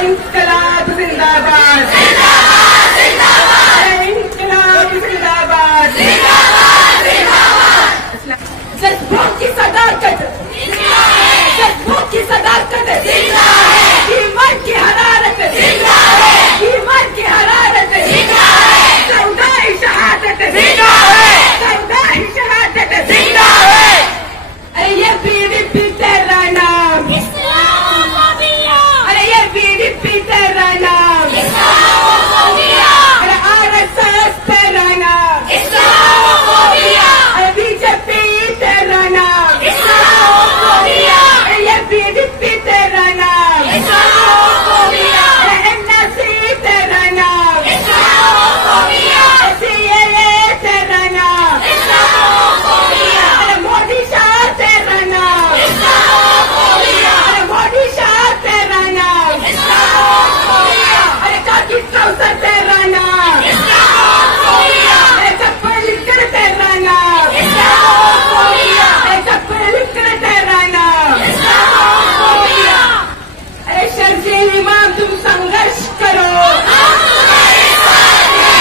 इंकलाब जिंदाबाद, इंकलाब जिंदाबाद, जज्बों की सदाकत, जज्बों की सदाकत, ईमान की हरारत, ईमान की हरारत, सौदाई शहादत, सौदाई शहादत, अरे ये पीडीपी तेरा नाम, अरे ये पीडीपी तेरा नाम, अरे आरएसएस तेरा नाम, अरे बीजेपी तेरा नाम, अरे ये पीडीपी तेरा नाम, अरे एनआरसी तेरा नाम, सीएए तेरा नाम, अरे मोदी शाह तेरा नाम, अरे मोदी शाह तेरा नाम, अरे काकी कौसर तेरा नाम, अरे चप्पल लिखकर तेरा नाम, अरे चप्पल लिखकर तेरा नाम, अरे शर्जील इमाम तुम संघर्ष करो,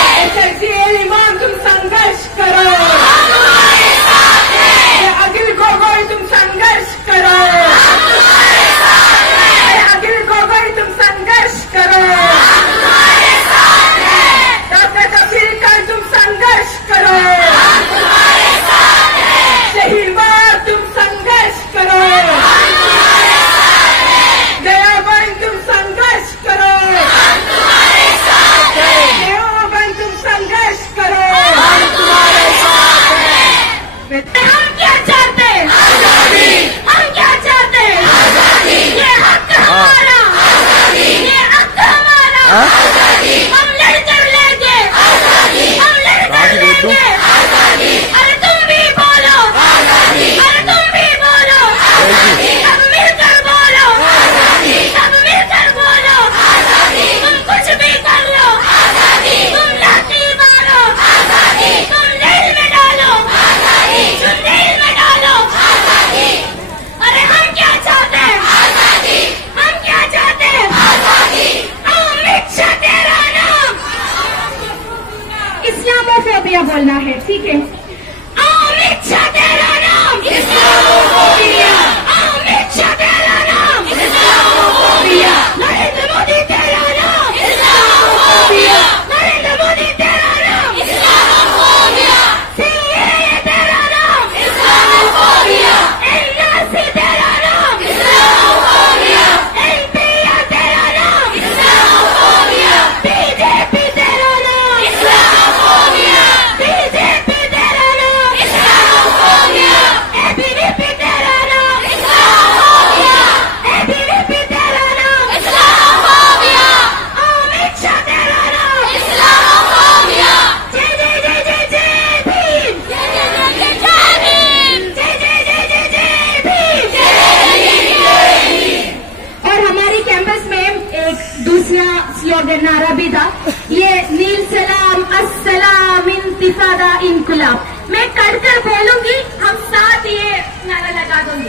अरे शर्जील इमाम तुम संघर्ष करो, अरे अखिल गोगोई तुम संघर्ष करो, अरे अखिल गोगोई तुम संघर्ष करो, डॉक्टर कफील खान तुम संघर्ष करो, शहीद बाग तुम संघर्ष करो, दयाबंद तुम संघर्ष करो, देवबंद तुम संघर्ष करो। हम क्या चाहते हैं? हम क्या चाहते हैं? ये हक हमारा, ये हक हमारा, हम लड़कर लेंगे, हम लड़कर लेंगे। अरे तुम भी बोलो, अरे तुम भी बोलो, सब मिलकर बोलो, सब मिलकर बोलो, तुम कुछ भी कर लो, तुम लाठी मारो, तुम जेल में डालो, तुम जेल में डालो। अरे हम क्या चाहते हैं? हम क्या चाहते हैं? अमित शाह तेरा नाम, इस्लामोफोबिया बोलना है, ठीक है? अमित शाह तेरा नाम, इस्लामोफोबिया, अमित शाह तेरा नाम, इस्लामोफोबिया, नरेंद्र मोदी तेरा नाम, इस्लामोफोबिया, नरेंद्र मोदी तेरा नाम, इस्लामोफोबिया, सीएए तेरा नाम, इस्लामोफोबिया, एनआरसी तेरा नाम, इस्लामोफोबिया, एनपीआर तेरा नाम, इस्लामोफोबिया, बीजेपी तेरा नाम, इस्लामोफोबिया, बीजेपी तेरा नाम, इस्लामोफोबिया, एबीवीपी तेरा नाम, इस्लामोफोबिया, एबीवीपी तेरा नाम, इस्लामोफोबिया, अमित शाह तेरा नाम, इस्लामोफोबिया, जय जय जय जय जय भीम, जय जय जय जय जय भीम, जय जय जय जय जय भीम, जय भीम। और हमारी कैंपस में एक दूसरा स्लोगन नारा भी था, ये नील सलाम अस्सलाम इंतिफादा इनकुलाब। मैं कर बोलूंगी, हम साथ ये नारा लगा दूंगी।